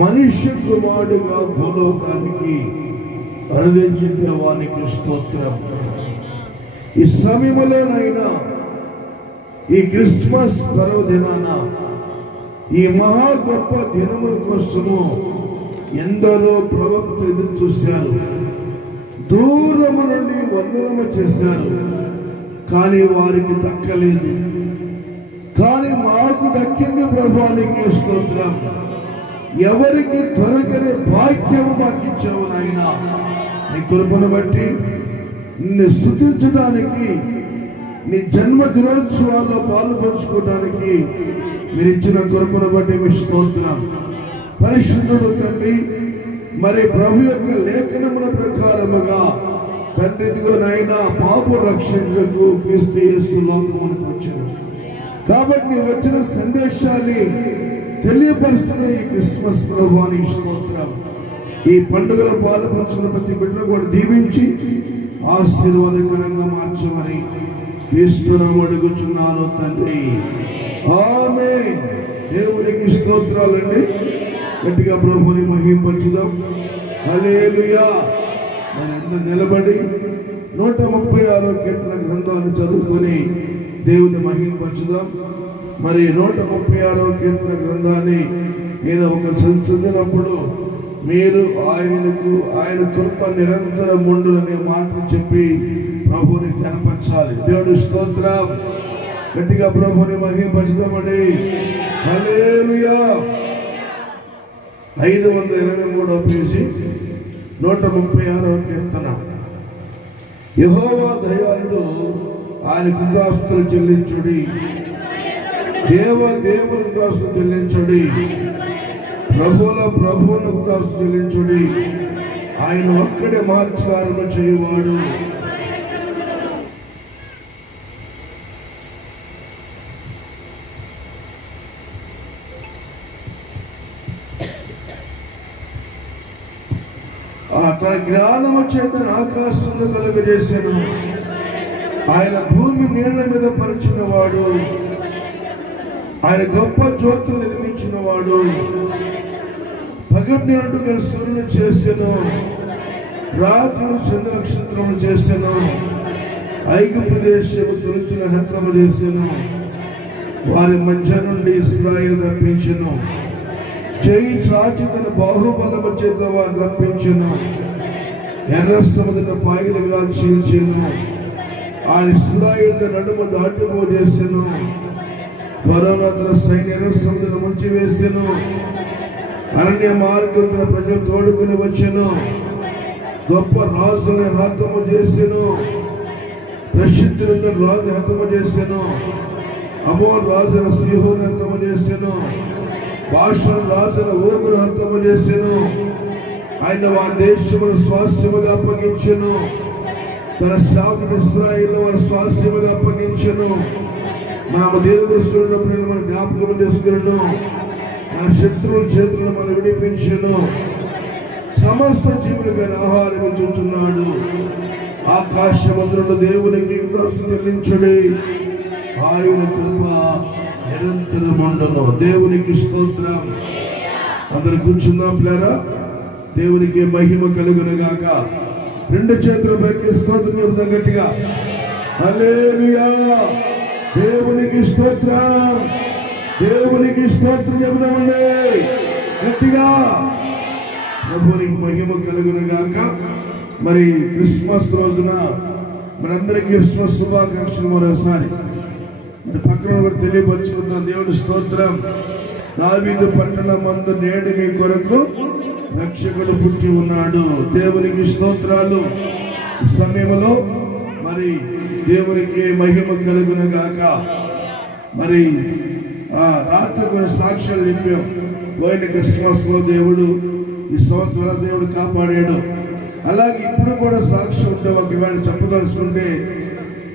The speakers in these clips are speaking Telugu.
మనుష్య కుమారుడుగా భూలోకానికి అరుదించిన దేవానికి స్తోత్రం. ఈ సమయంలోనైనా ఈ క్రిస్మస్ పర్వదినాన ఈ మహా గొప్ప దినముల కోసము ఎందరో ప్రవక్తలు ఎదురు చూశారు. దూరము నుండి వందనము చేశారు, కానీ వారికి దక్కలేదు. కానీ మాకు దక్కింది ప్రభువానికి స్తోత్రం. ఎవరికి దొరకని భాగ్యము మాకు ఇచ్చావు నాయనా. నీ కృపను బట్టి నిన్ను స్తుతించడానికి, నీ జన్మదినోత్సవాల్లో పాల్పంచుకోవడానికి మీరు ఇచ్చిన కృపను బట్టి మీ స్తోత్రం. పరిశుద్ధుడు తండ్రి, మరి ప్రభు యొక్క లేఖనముల ప్రకారముగా తండ్రి ఇదిగో నాయనా పాప రక్షణకు క్రీస్తు యేసు లోకమునకు వచ్చాడు. కాబట్టి నీ వచ్చిన సందేశాన్ని తెలియపరుస్తున్న ఈ క్రిస్మస్ ప్రభువానికి స్తోత్రం. ఈ పండుగల పాల్పంచుకున్న ప్రతి బిడ్డను కూడా దీవించి ఆశీర్వాదకరంగా మార్చమని క్రీస్తునామమున అడుగుచున్నాను తండ్రి, ఆమేన్. దేవునికి స్తోత్రాలండి. గట్టిగా ప్రభువుని మహింపరచుదాం. హల్లెలూయా. మరి అందరూ నిలబడి 136వ కీర్తన గ్రంథాన్ని చదువుకొని దేవుని మహింపరచుదాం. మరి 136వ కీర్తన గ్రంథాన్ని నేను ఒక చదివినప్పుడు మీరు ఆయన కృప నిరంతరం ఉండుననే మాటలు చెప్పి ప్రభువుని కనపరచాలి. దేవుడి స్తోత్రం. గట్టిగా ప్రభువుని మహింపరచుదామండి. హల్లెలూయా. 523వ పేజీ 136వ కీర్తన. యెహోవా దయాళుడు, ఆయన కృతజ్ఞతలు చెల్లించుడి. దేవుని కృతజ్ఞతలు చెల్లించుడి. ప్రభువుల కృతజ్ఞతలు చెల్లించుడి. ఆయన ఒక్కడే మహత్కారము చేయువాడు. తన జ్ఞానము చేతను ఆకాశంలో కలుగజేశాను. ఆయన భూమి నీళ్ల మీద పరిచిన వాడు. ఆయన గొప్ప జ్యోతులు నిర్మించిన వాడు. పగటి గల సూర్యుని చేశాను, రాత్రులు చంద్ర నక్షత్రములు చేశాను. ఐగుప్తు దేశము తొలిచిన రక్తము చేశాను. వారి మధ్య నుండి ఇశ్రాయేలు రప్పించెను. చేయి చాచి తన బాహుబలము చేత వారిని రప్పించెను. ఎర్ర సముద్ర పాయలుగా చీల్చెను. ఆయన ఇశ్రాయేలు నడుము దాటుమో చేసెను. ఫరోను తన సైన్య ఎర్ర సముద్రం ముంచి వేసెను. అరణ్య మార్గమున ప్రజలు తోడుకుని వచ్చెను. గొప్ప రాజులను హతము చేసెను. ప్రసిద్ధులైన రాజును హతము చేసెను. అమోర్ రాజున సీహోను హతము చేసెను. బాషాను రాజున ఓగును హతము చేసెను. ఆయన వారి దేశమును స్వాస్యముగా అప్పగించెను. తన సేవకుడు ఇశ్రాయేలు వారి స్వాస్యముగా అప్పగించెను. మనము దీర్ఘదృష్టిలో మన జ్ఞాపకం చేసుకున్నాను. మన శత్రువుల చేతులను మనం విడిపించెను. సమస్త జీవులుగా ఆహారం చూచున్నాడు. ఆకాశమందున దేవునికి కృతజ్ఞతలు చెల్లించుడి. ఆయన కృప నిరంతరం ఉండును. దేవునికి స్తోత్రం. అందరు కూర్చుందాం ప్లేరా. దేవునికి మహిమ కలుగును గాక. రెండు చేతుల పైకి స్తోత్రం చెబుతాం గట్టిగా. హల్లెలూయా. దేవునికి స్తోత్రం. దేవునికి స్తోత్రం చెబుతామండి గట్టిగా. ప్రభునికి మహిమ కలుగును గాక. మరి క్రిస్మస్ రోజున మనందరికీ క్రిస్మస్ శుభాకాంక్షలు మరోసారి మరి పక్కన కూడా తెలియపరుచుకుందాం. దేవుడి స్తోత్రం. దావీదు పట్టణమందు నేడు మీ కొరకు రక్షకుడు పుట్టి ఉన్నాడు. దేవునికి స్తోత్రాలు. ఈ సమయంలో మరి దేవునికి మహిమ కలుగును గాక. మరి రాత్రి కొన్ని సాక్ష్యాలు చెప్పాం. పోయిన క్రిస్మస్ లో దేవుడు ఈ సంవత్సరాల దేవుడు కాపాడాడు. అలాగే ఇప్పుడు కూడా సాక్ష్యం ఉంటే ఒకవేళ చెప్పదలుచుకుంటే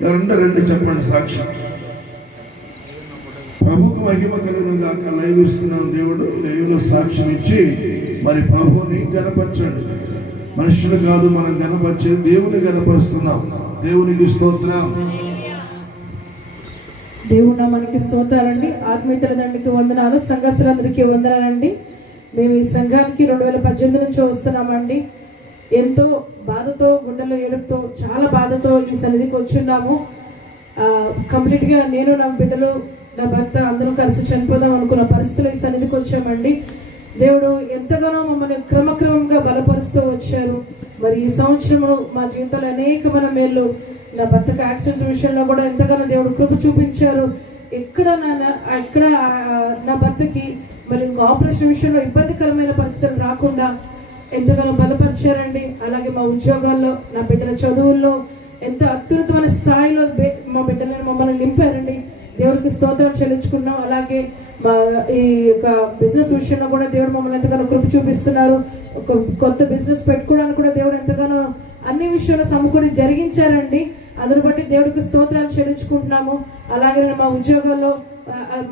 రెండు చెప్పండి సాక్ష్యం. ప్రభుకు మహిమ కలుగును గాక. లైవ్ ఇస్తున్నాం. దేవుడు లైవ్ లో సాక్ష్యం ఇచ్చి మరి ప్రభువుని గణపరచండి. మనుషులు కాదు మనం గణపరిచేది, దేవుని గణపరుస్తున్నాం. దేవునికి స్తోత్రం. దేవుడు మనకి స్తోత్రాలండి. ఆత్మీయుల దండికి వందనాలు. సంఘస్థులందరికీ వందనాలండి. మేము ఈ సంఘానికి 2018 నుంచి వస్తున్నామండి. ఎంతో బాధతో, గుండెలో ఏడుపుతో, చాలా బాధతో ఈ సన్నిధికి వచ్చున్నాము. కంప్లీట్గా నేను, నా బిడ్డలు, నా భర్త అందరూ కలిసి చనిపోదాం అనుకున్న పరిస్థితులు ఈ సన్నిధికి వచ్చామండి. దేవుడు ఎంతగానో మమ్మల్ని క్రమక్రమంగా బలపరుస్తూ వచ్చారు. మరి ఈ సంవత్సరము మా జీవితంలో అనేకమైన మేళ్ళు, నా భర్తకు యాక్సిడెంట్స్ విషయంలో కూడా ఎంతగానో దేవుడు కృప చూపించారు. ఇక్కడ నా భర్తకి మరి ఇంకో ఆపరేషన్ విషయంలో ఇబ్బందికరమైన పరిస్థితులు రాకుండా ఎంతగానో బలపరిచారండి. అలాగే మా ఉద్యోగాల్లో, నా బిడ్డల చదువుల్లో ఎంతో అత్యున్నతమైన స్థాయిలో మా బిడ్డలను మమ్మల్ని నింపారండి. దేవుడికి స్తోత్రం చెల్లించుకున్నాం. అలాగే మా ఈ యొక్క బిజినెస్ విషయంలో కూడా దేవుడు మమ్మల్ని ఎంతగానో కృప చూపిస్తున్నారు. ఒక కొత్త బిజినెస్ పెట్టుకోవడానికి కూడా దేవుడు ఎంతగానో అన్ని విషయాలు సమకూడి జరిగించారండి. అందును బట్టి దేవుడికి స్తోత్రాలు చెల్లించుకుంటున్నాము. అలాగే మా ఉద్యోగాల్లో,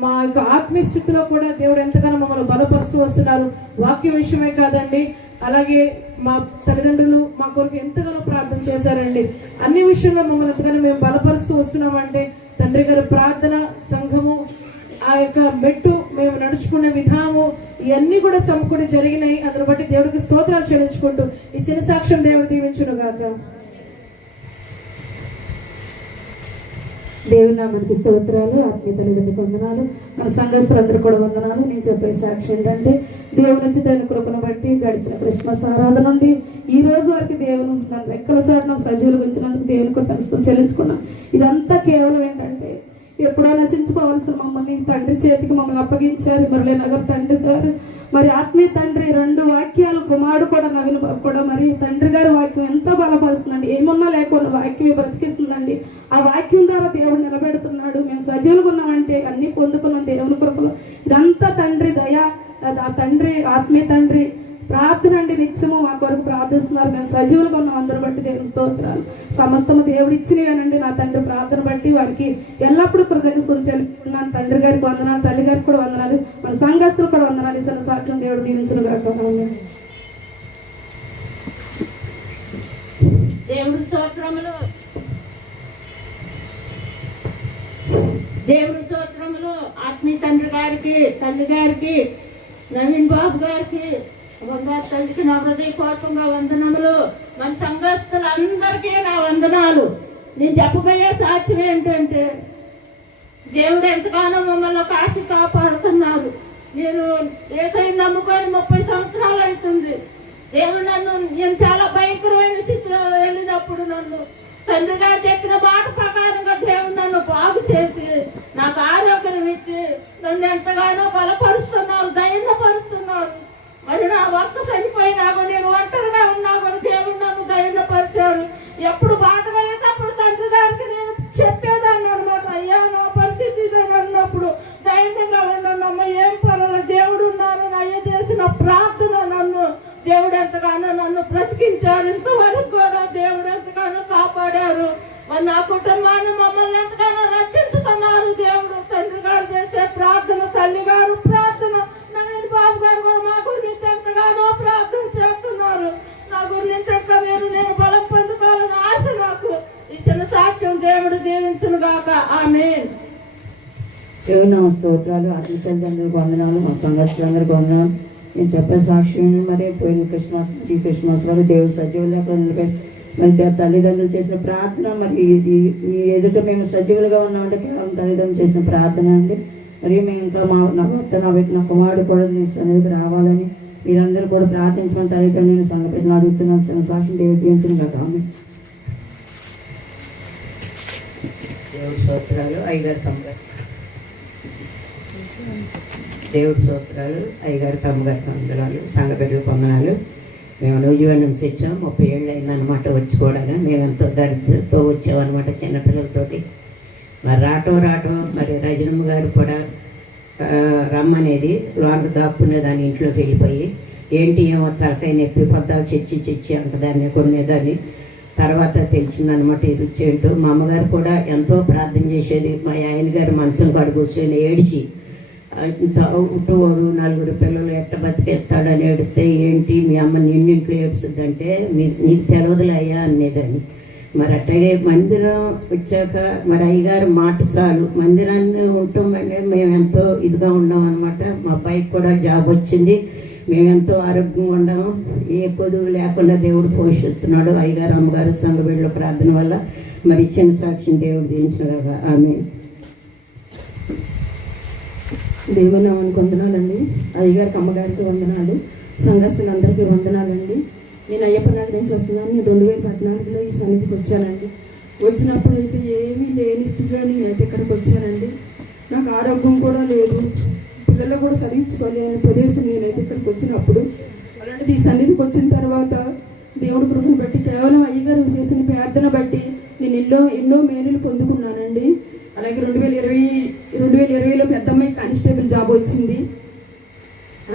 మా యొక్క ఆత్మీయ స్థితిలో కూడా దేవుడు ఎంతగానో మమ్మల్ని బలపరుస్తూ వస్తున్నారు. వాక్య విషయమే కాదండి, అలాగే మా తల్లిదండ్రులు మా కొరకు ఎంతగానో ప్రార్థన చేశారండి. అన్ని విషయంలో మమ్మల్ని ఎంతగానో మేము బలపరుస్తూ వస్తున్నామంటే తండ్రి గారి ప్రార్థన, సంఘము, ఆ యొక్క మెట్టు, మేము నడుచుకునే విధానము, ఇవన్నీ కూడా సమకూడి జరిగినాయి. అందును బట్టి దేవుడికి స్తోత్రాలు చెల్లించుకుంటూ ఈ చిన్న సాక్ష్యం దేవుడు దీవించును గాక. దేవుని నామానికి స్తోత్రాలు. ఆత్మీయ తల్లిదండ్రులకు వందనాలు, మన సంఘస్థులందరూ కూడా వందనాలు. నేను చెప్పే సాక్షి ఏంటంటే, దేవుని నుంచి దేవుని కృపను బట్టి గడిచిన క్రిస్మస్ ఆరాధన నుండి ఈ రోజు వరకు దేవుని నన్ను రెక్కల చాటున సజీవులు ఉంచినందుకు దేవుని కృతజ్ఞతలు చెల్లించుకున్నాం. ఇదంతా కేవలం ఏంటంటే, ఎప్పుడో నశించుకోవాల్సిన మమ్మల్ని తండ్రి చేతికి మమ్మల్ని అప్పగించారు. మురళీ నగర్ తండ్రి గారు, మరి ఆత్మీయ తండ్రి 2 వాక్యాలు, కుమారుడు కూడా నవీన్ బాబు కూడా, మరి తండ్రి గారి వాక్యం ఎంతో బలపరుస్తుందండి. ఏమన్నా లేకుండా వాక్యం బ్రతికిస్తుందండి. ఆ వాక్యం ద్వారా దేవుడు నిలబెడుతున్నాడు. మేము సజీవులుగా ఉన్నామంటే అన్ని పొందుకున్నాం దేవుని కృపలో. ఇదంతా తండ్రి దయ, ఆ తండ్రి, ఆత్మీయ తండ్రి ప్రార్థన అండి. నిత్యము మా కొరకు ప్రార్థిస్తున్నారు. మేము సజీవులుగా ఉన్నాం. అందరూ బట్టి దేవుని స్తోత్రాలు. సమస్తము దేవుడు ఇచ్చినవేనండి. నా తండ్రి ప్రార్థన బట్టి వారికి ఎల్లప్పుడూ కృతజ్ఞతలు చెల్లిస్తున్నాను. తండ్రి గారికి వందనాలు, తల్లి గారికి కూడా వందనాలు, మన సంఘస్థులు కూడా వందనాలు. ఇచ్చిన సాక్ష్యం దేవుడు దీవించును గాక. దేవుడి స్తోత్రములు ఆత్మీయ తండ్రి గారికి, తల్లి గారికి, నవీన్ బాబు గారికి, తల్లికి నా హృదయపూర్వకంగా వందనములు. మన సంఘస్థులందరికీ నా వందనాలు. నేను చెప్పబోయే సాక్ష్యం ఏంటంటే, దేవుడు ఎంతగానో మమ్మల్ని కాశీ కాపాడుతున్నారు. నేను యేసయ్యను నమ్ముకొని 30 సంవత్సరాలు అవుతుంది. దేవుడు నేను చాలా భయంకరమైన స్థితిలో వెళ్ళినప్పుడు నన్ను తండ్రి గారు చెప్పిన మాట ప్రకారంగా దేవుడు నన్ను బాగు చేసి నాకు ఆరోగ్యం ఇచ్చి నన్ను ఎంతగానో బలపరుస్తున్నారు, ధైర్యపరుస్తున్నారు. మరి నా భర్త చనిపోయినా కూడా, నేను ఒంటరిగా ఉన్నా కూడా దేవుడు నన్ను ధైర్యపరిచారు. ఎప్పుడు బాధగా అప్పుడు తండ్రి గారికి నేను చెప్పేదాన్ని అనమాట. అయ్యా, నా పరిస్థితి అన్నప్పుడు ధైర్యంగా ఉన్నానమ్మ, ఏం పర్వాలేదు, దేవుడు ఉన్నారు. అయ్యా చేసిన ప్రార్థన దేవుడు ఎంతగానో నన్ను బ్రతికించారు. ఇంతవరకు కూడా దేవుడు ఎంతగానో కాపాడారు. మరి నా కుటుంబాన్ని, మమ్మల్ని ఎంతగానో రక్షించుతున్నారు దేవుడు. తండ్రి గారు చేసే ప్రార్థన, తల్లి గారు ప్రార్థన, నవీన్ బాబు గారు కూడా మా గురించి ఎంతగానో ప్రార్థన చేస్తున్నారు. నా గురించి నేను బలం పొందుకోవాలని ఆశ నాకు. ఇచ్చిన సాక్ష్యం దేవుడు దీవించును గాక. ఆమేన్. దేవుని స్తోత్రాలు. ఆత్మీయ తల్లిదండ్రులకు వందనాలు, మా సంఘస్థులందరికీ వందనాలు. నేను చెప్పే సాక్ష్యం, మరి పోయిన క్రిస్మస్ వరకు దేవుడు సజీవులుగా నిలబెట్టి, మరి తల్లిదండ్రులు చేసిన ప్రార్థన, మరి ఈ ఎదుట మేము సజీవులుగా ఉన్నామంటే కేవలం తల్లిదండ్రులు చేసిన ప్రార్థన అండి. మరి మేము ఇంకా నా భర్త, నా కుమారుడు కూడా అనేది రావాలని మీరందరూ కూడా ప్రార్థించమని తల్లిదండ్రులు నేను సంఘపెట్టిన అడుగుతున్నాను. సాక్ష్యం దేవుడు దీవించును గాక. దేవుడి స్తోత్రాలు. దేవుడి స్తోత్రాలు. అయ్యగారికి, అమ్మగారికి వందనాలు, సంఘ బిడ్డలకు వందనాలు. మేము నూజివీడు నుంచి వచ్చాం. 30 ఏళ్ళు అయిందనమాట వచ్చి కూడా. మేము ఎంతో దరిద్రతో వచ్చామన్నమాట, చిన్నపిల్లలతోటి. మరి రావటం మరి రజనమ్మ గారు కూడా రమ్మనేది, లోనికి దాక్కునే దాన్ని ఇంట్లోకి వెళ్ళిపోయి, ఏంటి ఏమో తలకాయ నొప్పి, పొద్దాలు చచ్చి అంటదాన్ని కొనేదాన్ని. తర్వాత తెలిసిందనమాట ఇది వచ్చేంటో. మా అమ్మగారు కూడా ఎంతో ప్రార్థన చేసేది. మా ఆయన గారు మంచం కాడ కూర్చొని ఏడిచి, ఉట్టువాడు 4 పిల్లలు ఎట్ట బతికేస్తాడని ఏడితే, ఏంటి మీ అమ్మ నిన్నింట్లో ఏడుస్తుందంటే, నీకు తెలవదులయ్యా అనేదాన్ని. మరి అట్లాగే మందిరం వచ్చాక మరి అయ్యగారు మాట చాలు మందిరాన్ని ఉండటం అనేది మేము ఎంతో ఇదిగా ఉన్నాం అనమాట. మా అబ్బాయికి కూడా జాబ్ వచ్చింది, మేమెంతో ఆరోగ్యంగా ఉన్నాము, ఏ కొదువు లేకుండా దేవుడు పోషిస్తున్నాడు. అయ్యగారు అమ్మగారు సంఘ బిడ్డల ప్రార్థన వల్ల మరి ఇచ్చిన సాక్షిని దేవుడు దీవించగలగా. ఆమె దేవుని నామానికి వందనాలండి. అయ్యగారికి అమ్మగారికి వందనాలు, సంఘస్థులందరికీ వందనాలండి. నేను అయ్యప్ప నగర్ నుంచి వస్తున్నాను. నేను 2014లో ఈ సన్నిధికి వచ్చానండి. వచ్చినప్పుడు అయితే ఏమీ లేని స్థితిలో నేనైతే ఇక్కడికి వచ్చానండి. నాకు ఆరోగ్యం కూడా లేదు, పిల్లలు కూడా చదివించుకోలేని ప్రదేశం నేనైతే ఇక్కడికి వచ్చినప్పుడు. అలాంటిది ఈ సన్నిధికి వచ్చిన తర్వాత దేవుడి కృపను బట్టి కేవలం అయ్యగారు చేసిన ప్రార్థన బట్టి నేను ఎన్నో మేలులు పొందుకున్నానండి. అలాగే 2020లో పెద్దమ్మాయి కానిస్టేబుల్ జాబ్ వచ్చింది.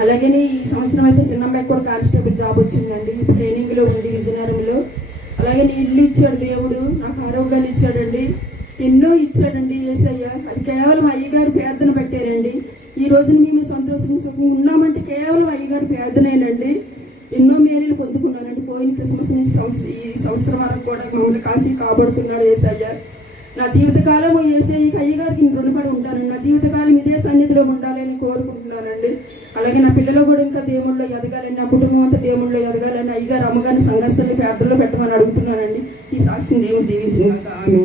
అలాగే ఈ సంవత్సరం అయితే చిన్నమ్మాయికి కూడా కానిస్టేబుల్ జాబ్ వచ్చిందండి. ట్రైనింగ్లో ఉంది విజయనగరంలో. అలాగే ఇల్లు ఇచ్చాడు దేవుడు, నాకు ఆరోగ్యాన్ని ఇచ్చాడండి, ఎన్నో ఇచ్చాడండి యేసయ్య. అది కేవలం అయ్యగారు ప్రార్థన పట్టారండి. ఈ రోజున మేము సంతోషంగా ఉన్నామంటే కేవలం అయ్యగారు ప్రార్థనేనండి. ఎన్నో మేలులు పొందుకున్నానండి. పోయిన క్రిస్మస్ నుంచి ఈ సంవత్సరం వరకు కూడా మమ్మల్ని కాశీ కాబడుతున్నాడు యేసయ్య. నా జీవితకాలం యేసయ్యకి అయ్యగారికి రుణపడి ఉంటానండి. నా జీవితకాలం ఇదే సన్నిధిలో ఉండాలని కోరుకుంటున్నానండి. అలాగే నా పిల్లలు కూడా ఇంకా దేవుళ్ళలో ఎదగాలని, నా కుటుంబం అంతా దేవుళ్ళలో ఎదగాలని అయ్యగారు అమ్మగారిని సంఘస్థుల్ని ప్రార్థనలో పెట్టమని అడుగుతున్నానండి. ఈ సాక్షిని దేవుడు దీవించినాక ఆమె.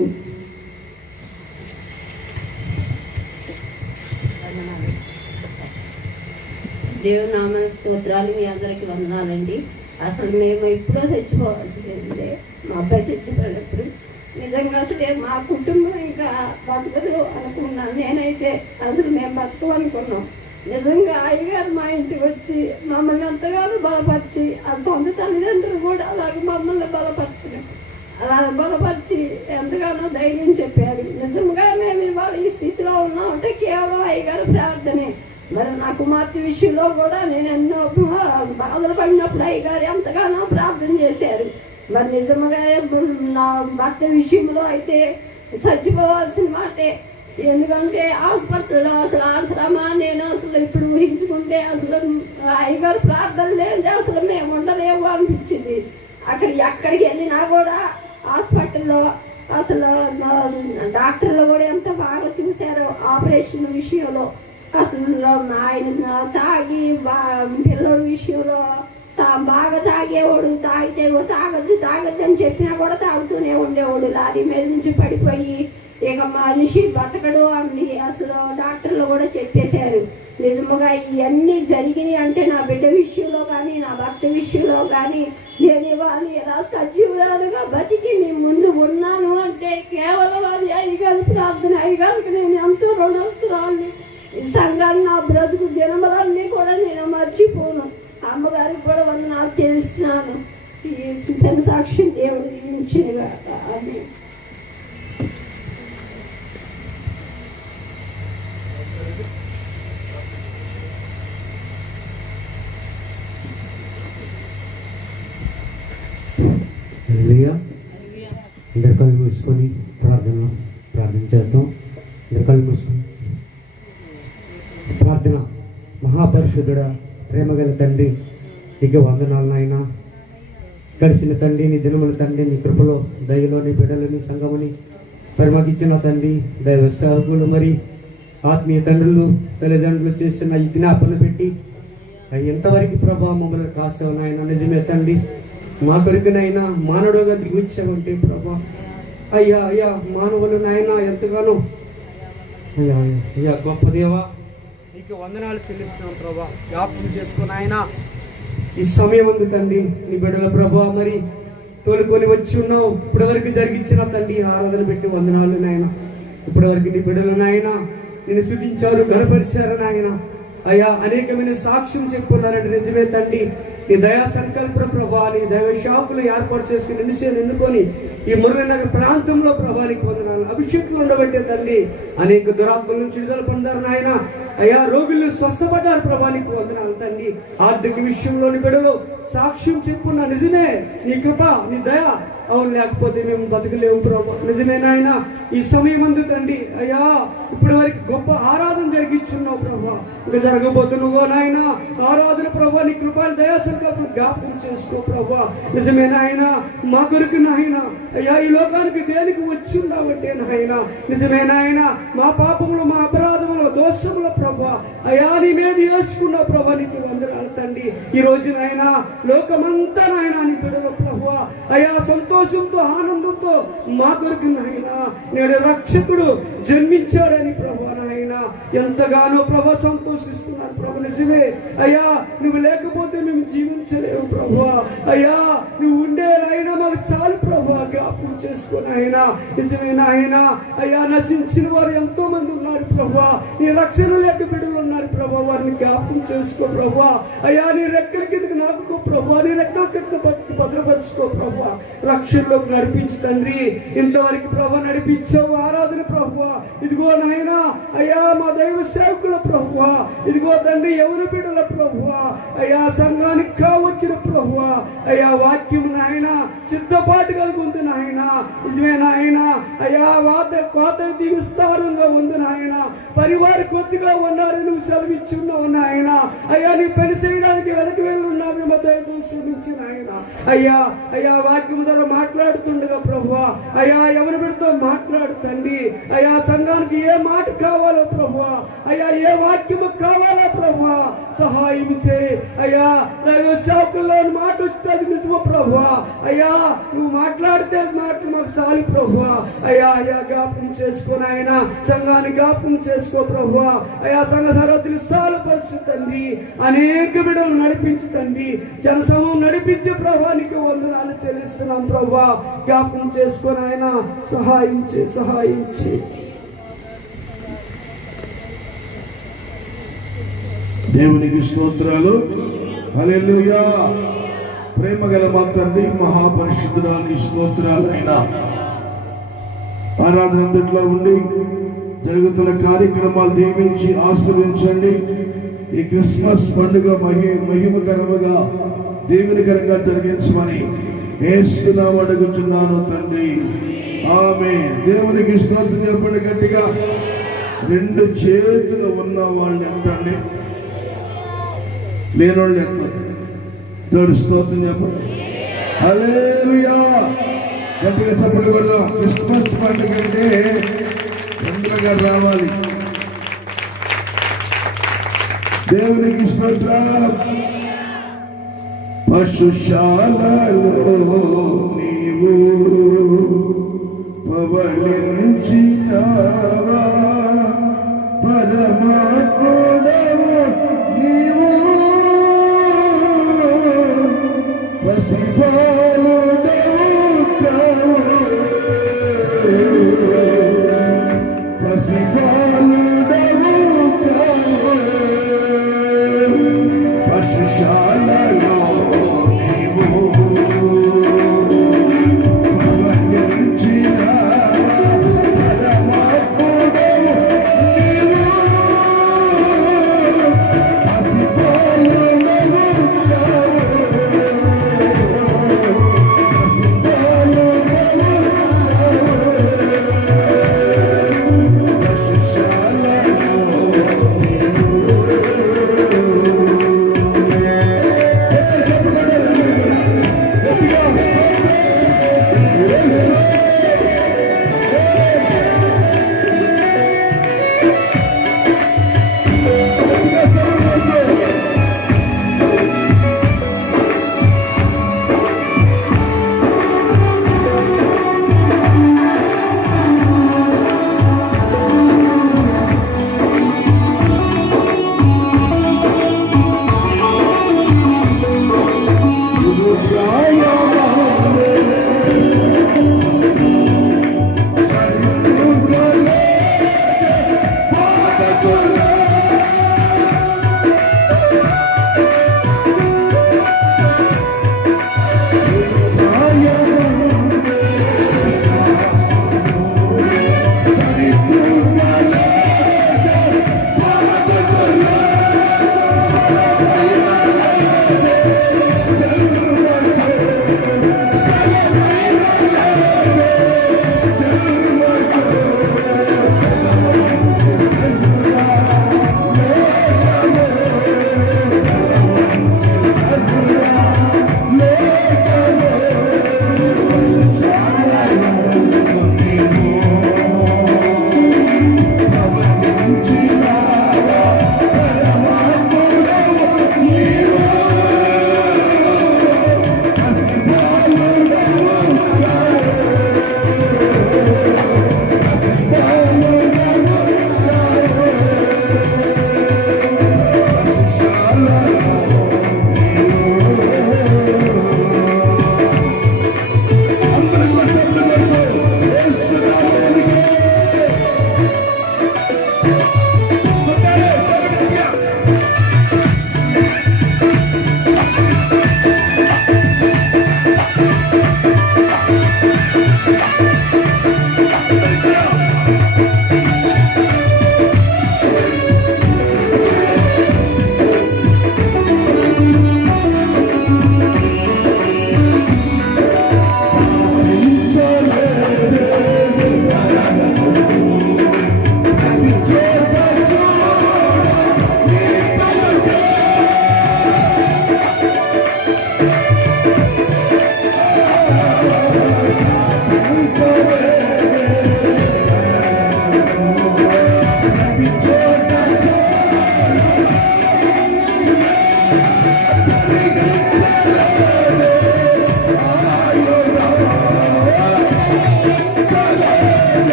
దేవుని నామానికి స్తోత్రాలు. మీ అందరికీ వందనాలండి. అసలు మేము ఎప్పుడో చచ్చిపోవాల్సిందే, మా అబ్బాయి చచ్చిపోయినప్పుడు. నిజంగా అసలు మా కుటుంబం ఇంకా బతకదు అనుకున్నాను నేనైతే. అసలు మేము బతకమనుకున్నాం. నిజంగా అయ్యగారు మా ఇంటికి వచ్చి మమ్మల్ని ఎంతగానో బలపరిచి, ఆ సొంత తల్లిదండ్రులు కూడా అలాగే మమ్మల్ని బలపరిచి ఎంతగానో ధైర్యం చెప్పారు. నిజంగా మేము ఇవాళ ఈ స్థితిలో ఉన్నామంటే కేవలం అయ్యగారు ప్రార్థనే. మరి నా కుమార్తె విషయంలో కూడా నేను ఎన్నో బాధలు పడినప్పుడు అయ్యగారు ఎంతగానో ప్రార్థన చేశారు. మరి నిజంగా నా భర్త విషయంలో అయితే చచ్చిపోవాల్సిన మాటే. ఎందుకంటే హాస్పిటల్లో అసలు ఆశ్రమా నేను అసలు ఇప్పుడు ఊహించుకుంటే అసలు అయ్యగారు ప్రార్థన లేదే అసలు మేము ఉండలేము అనిపించింది. ఎక్కడికి వెళ్ళినా కూడా హాస్పిటల్లో అసలు డాక్టర్లు కూడా ఎంత బాగా చూశారో ఆపరేషన్ విషయంలో. అసలు ఆయన తాగి పిల్లల విషయంలో బాగా తాగేవాడు. తాగితే తాగద్దు అని చెప్పినా కూడా తాగుతూనే ఉండేవాడు. లారీ మీద నుంచి పడిపోయి ఇక మనిషి బతకడు అని అసలు డాక్టర్లు కూడా చెప్పేశారు. నిజముగా ఇవన్నీ జరిగినాయి అంటే నా బిడ్డ విషయంలో కానీ నా భర్త విషయంలో కానీ నేను ఇవాళ ఎలా సజీవురాలుగా బతికి మీ ముందు ఉన్నాను అంటే కేవలం అది అయ్యగారి ప్రార్థన. అయ్యగారికి నేను ఎంతో రుణస్తురాల్ని. ఈ సంఘాన్ని నా బ్రతుకు దినములన్నీ కూడా నేను మర్చిపోను. అమ్మగారికి కూడా వందనాలు చేస్తున్నాను. ఈ చిన్న సాక్ష్యం దేవుడు దీవించినగా. ఆమేన్. అందరు కళ్ళు మూసుకొని ప్రార్థన చేద్దాం. అందరు కళ్ళు మూసుకొని ప్రార్థన. మహాపరిశుద్ధుడా, ప్రేమగల తండ్రి, నీకు వందనాలు నాయన. గడిచిన తండ్రి, నీ దినముల తండ్రి, నీ కృపలో దయలో నీ బిడ్డలని సంఘముని పరిమగించిన తండ్రి, దైవ సేవకులు మరి ఆత్మీయ తండ్రులు తల్లిదండ్రులు చేసిన ఈ జ్ఞాపన పెట్టి ఎంతవరకు ప్రభావ మమ్మల్ని కాసావు నాయన. నిజమే తండ్రి, మా కొరికనైనా మానవుడుగా దిగుచ్చావంటే ప్రభా. అయ్యా మానవులు నాయన ఎంతగానో అయ్యా గొప్ప దేవా, నీకు వందనాలు చెల్లిస్తున్నాం ప్రభా. జ్ఞాపకం చేసుకుని ఆయన ఈ సమయం ఉంది తండ్రి, నీ బిడ్డల ప్రభా మరి తోలుకొని వచ్చి ఉన్నావు. ఇప్పటివరకు జరిగించిన తండ్రి ఆరాధన పెట్టి వందనాలు నాయన. ఇప్పటివరకు నీ బిడ్డలు నాయన నిన్ను స్తుతించారు, గణపరిచారు నాయన. అయ్యా అనేకమైన సాక్ష్యం చెప్పుకున్నారంటే నిజమే తండ్రి. నీ దయా సంకల్పం ప్రభా, నీ దైవ శాఖలు ఏర్పాటు చేసుకుని ఎన్నుకొని ఈ మురళీనగర్ ప్రాంతంలో ప్రభానికి వందనాలు. అభిషేకంలో ఉండబట్టే తండ్రి అనేక దురాత్మల నుంచి విడుదల పొందారు నాయన. అయ్యా రోగులు స్వస్థపడ్డారు ప్రభానికి వందనాలు తండ్రి. ఆర్థిక విషయంలోని బిడ్డలు సాక్ష్యం చెప్పుకున్నా నిజమే. నీ కృప, నీ దయ అవును, లేకపోతే మేము బతకలేము ప్రభా. నిజమే నాయన, ఈ సమయం అందు తండ్రి అయ్యా ఇప్పటి వరకు గొప్ప ఆరాధన జరిగించున్నావు ప్రభా. ఇంకా జరగబోతున్నావో నాయన ఆరాధన ప్రభా, నీ కృపల దయాసంకల్పం జ్ఞాపకం చేసుకో ప్రభా. నిజమే నాయన, మా కొరకు నాయన అయ్యా ఈ లోకానికి దేనికి వచ్చి ఉన్నావంటే నాయన, నిజమే నాయన మా పాపములు మా అపరాధములు దోషముల ప్రభా అయ్యా నీ మీద వేసుకున్న ప్రభా, నీకు వందనాలు తండ్రి. ఈ రోజు నాయన లోకమంతా నాయన నీ బిడ్డల ప్రభా అయ్యా సంతోషంతో ఆనందంతో మా కొరకు నాయన నేడు రక్షకుడు జన్మించాడని ప్రభా నాయన ఎంతగానో ప్రభా సంతోషిస్తున్నారు ప్రభు. నిజమే అయ్యా, నువ్వు లేకపోతే మేము జీవించలేము ప్రభా. అయ్యా నువ్వు ఉండే నాయన మాకు చాలు ప్రభా, జ్ఞాపకం చేసుకుని ఆయన. నిజమే నాయన అయ్యా, నశించిన వారు ఎంతో మంది ఉన్నారు ప్రభా, నీ రక్షణ లేక బిడ్డలు ఉన్నారు ప్రభా, వారిని జ్ఞాపకం చేసుకో ప్రభా. అయ్యా నీ రెక్కల కిందకి నాకుకో ప్రభా, నీ రెక్కల కింద భద్రపరుచుకో ప్రభా, రక్షణలోకి నడిపించు తండ్రి. ఇంతవరకు ప్రభా నడిపించావు ఆరాధన ప్రభా. ఇదిగో నాయన అయ్యా మా దైవ సేవకుల ప్రభువా, ఇదిగో తండ్రి ఎవరి బిడ్డల ప్రభువా అయ్యా సంఘానికి కావచ్చిన ప్రభువా అయ్యా వాక్యం నాయన సిద్ధపాటు కలిగి ఉంది నాయన. నిజమే నాయన అయ్యా కోత విస్తారంగా ఉంది నాయన, పరివార కొద్దిగా ఉన్నారు నువ్వు సెలవిచ్చి ఉన్నావు నాయన. అయ్యా నీ పని చేయడానికి వెనక వెళ్ళి ఉన్నావు శ్రమించి నాయన. అయ్యా అయ్యా వాక్యం ద్వారా మాట్లాడుతుండగా ప్రభువా అయ్యా ఎవరి బిడ్డతో మాట్లాడుతండి. అయ్యా సంఘానికి ఏ మాట కావాలో ప్రభువా అయ్యా ఏ వాక్యము కావాలో ప్రభువా సహాయం చేయి. అయ్యా దైవ సేవకుల్లో మాట వస్తే అది నిజమో ప్రభువా. అయ్యా నువ్వు మాట్లాడితే మాట మాకు సాలి ప్రభువా. అయ్యా అయ్యా జ్ఞాపకం చేసుకొని ఆయన సంఘాన్ని జ్ఞాపకం చేసుకో ప్రభువా. అయ్యా సంఘ సరహద్దులు సాలు పరుచు తండ్రి, అనేక బిడ్డలు నడిపించు తండ్రి, జనసమూహం నడిపించే ప్రభానికి వందనాలు చెల్లిస్తున్నాం ప్రభువా. జ్ఞాపకం చేసుకొని ఆయన సహాయం చేయి. దేవునికి స్తోత్రాలు. హల్లెలూయా. ప్రేమ గల మా తండ్రి మహాపరిశుద్ధురాని స్తోత్రాలు. అయినా ఆరాధన అంతట్లో ఉండి జరుగుతున్న కార్యక్రమాలు దీవించి ఆశీర్వదించండి. ఈ క్రిస్మస్ పండుగ మహిమకరముగా దీవెనకరంగా జరిగించమని యేసునామమున అడుగుచున్నాను తండ్రి, ఆమేన్. దేవునికి స్తోత్రం చెప్పండి గట్టిగా. రెండు చేతులు ఉన్న వాళ్ళు ఎంత అండి, లేనోళ్ళు ఎంత? దేవుడి స్తోత్రం చెప్పండి. హల్లెలూయా. గట్టిగా చెప్పండి కూడా. క్రిస్మస్ పండుగ అంటే తొందరగా రావాలి. దేవునికి స్తోత్రం. పశుశాలలో నీవు పవళించినావా, పరమాత్ముడవు నీవు పసిపాలుడవు కావు, పసిపాలుడవు కావు. పశుశాలలో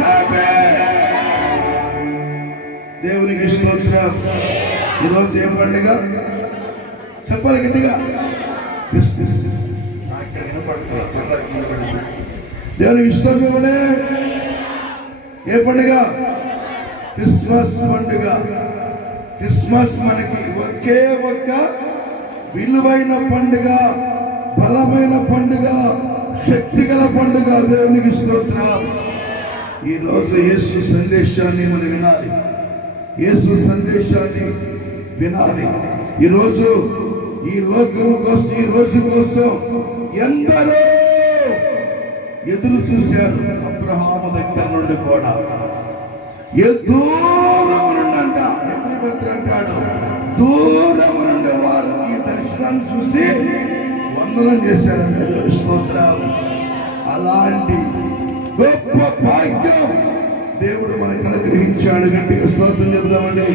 హ్యాపీ. దేవునికి స్తోత్రం. ఈరోజు ఏం పండుగ చెప్పాలి గట్టిగా? క్రిస్మస్. ఇక్కడ వినపడుతుంది, అందరికీ వినపడుతుంది. దేవునికి స్తోత్రములే. ఏ పండుగ? క్రిస్మస్ పండుగ. క్రిస్మస్ మనకి ఒకే ఒక్క విలువైన పండుగ, బలమైన పండుగ, శక్తిగల పండుగ. దేవునికి స్తోత్రం. ఈ రోజు యేసు సందేశాన్ని మనం వినాలి. యేసు సందేశాన్ని వినాలి. ఈరోజు ఈ లోకం కోసం, ఈ రోజు కోసం ఎందరో ఎదురు చూశారు. అబ్రహాము దగ్గర నుండి కూడా దూరము నుండి అంట, అంటాడు, దూరము నుండి వారు ఈ దర్శనాన్ని చూసి వందనం చేశారంటే స్తోత్రం. అలాంటి గొప్ప భాగ్యం దేవుడు మనకు అనుగ్రహించాడు. గట్టిగా స్తోత్రం చెబుదామండి.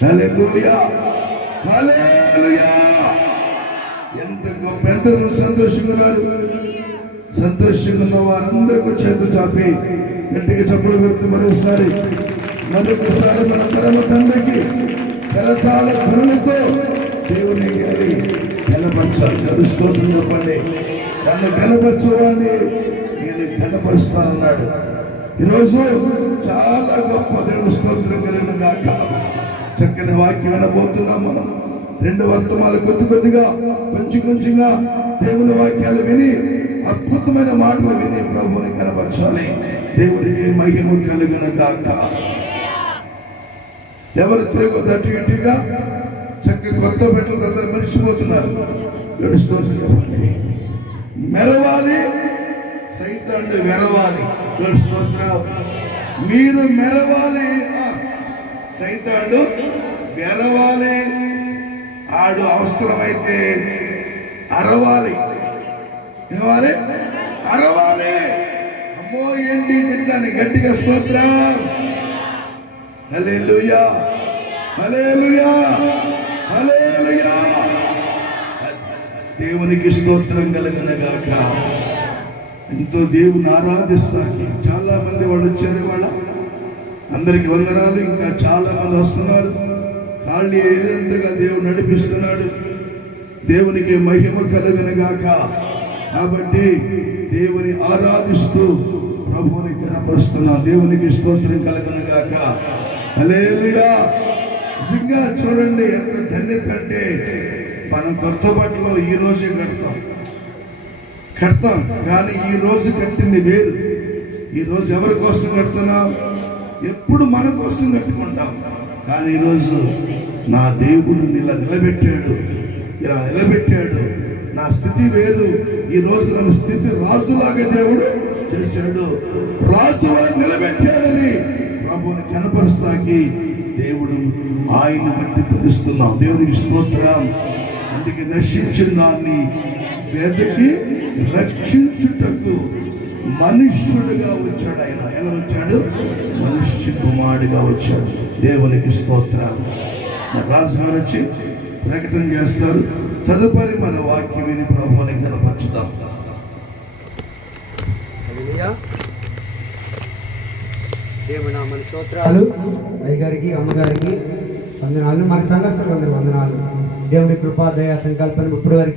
హల్లెలూయా, హల్లెలూయా. ఎంత గొప్ప, ఎంత సంతోషంగా సంతోషంగా వారందరికీ చేతులు చాపి గట్టిగా చప్పుడు పెడుతూ మరొకసారి మన పరమ తండ్రికి కరతాళ ధ్వనులతో దేవుని గారి కనపరచాలి. స్తోత్రం చెప్పండి. నన్ను కనపరచువాడిని నేను కనపరుస్తానన్నాడు. ఈరోజు చాలా గొప్ప దేవుడు స్తోత్రం కలిగిన గాక. చక్కని వాక్యం వినబోతున్నాం మనం. 2 వర్తమానాలు కొద్దిగా కొంచెంగా దేవుని వాక్యాలు విని, అద్భుతమైన మాటలు విని ప్రభువుని కనపరచాలి. దేవుడికి మహిమ కలిగిన గాక. ఎవరు తిరగొద్దు అటు ఇటుగా. చక్కగా కొత్త పెట్టలు అందరూ మర్చిపోతున్నారు. ఏడుస్తోంది చెప్పండి. మెరవాలి, సైతాన్ని వెరవాలి. మీరు మెరవాలి, సైతాన్ని వెరవాలి. ఆడు అవసరమైతే అరవాలి. ఏవాలి? అరవాలి. అమ్మో ఏంటి బిడ్డని గట్టిగా స్తోత్రం. హల్లెలూయా, హల్లెలూయా, హల్లెలూయా. దేవునికి స్తోత్రం కలుగున గాక. ఎంతో దేవుని ఆరాధిస్తానికి చాలా మంది వాళ్ళు వచ్చారు. వాళ్ళ అందరికి వందనాలు. ఇంకా చాలా మంది వస్తున్నారు. ఖాళీ అయ్యేంతగా దేవుడు నడిపిస్తున్నాడు. దేవునికి మహిమ కలుగున గాక. కాబట్టి దేవుని ఆరాధిస్తూ ప్రభువుని కనపరుస్తున్నాం. దేవునికి స్తోత్రం కలుగున గాక. హల్లెలూయా. నిజంగా చూడండి ఎంత ధన్యత అంటే, మనం కొత్త బట్టలు ఈ రోజే కడతాం. కానీ ఈ రోజు కట్టింది వేరు. ఈ రోజు ఎవరి కోసం కడుతున్నాం? ఎప్పుడు మన కోసం కట్టుకుంటాం. కానీ ఈరోజు నా దేవుడు ఇలా నిలబెట్టాడు. నా స్థితి వేరు. ఈ రోజు నా స్థితి రాజులాగా దేవుడు చేశాడు. రాజు నిలబెట్టాడని ప్రభువుని కనపరుస్తాకి దేవుడు ఆయన బట్టి తెలుస్తున్నాం. దేవునికి స్తోత్రం. అందుకే నశించిన దాన్ని వెతికి రక్షించుటకు మనుష్యుడిగా వచ్చాడు. ఆయన ఎలా వచ్చాడు? మనుష్య కుమారుడిగా వచ్చాడు. దేవునికి స్తోత్రం. రాజుగారు వచ్చి ప్రకటన చేస్తారు. తదుపరి మన వాక్యం విని ప్రభువుని కనపరచుదాం. దేవుని నామన స్తోత్రాలు. అయ్యగారికి, అమ్మగారికి వందనాలు. మన సంఘస్థులందరూ వందనాలు. దేవుడి కృపా దయా సంకల్పం ఇప్పటి వరకు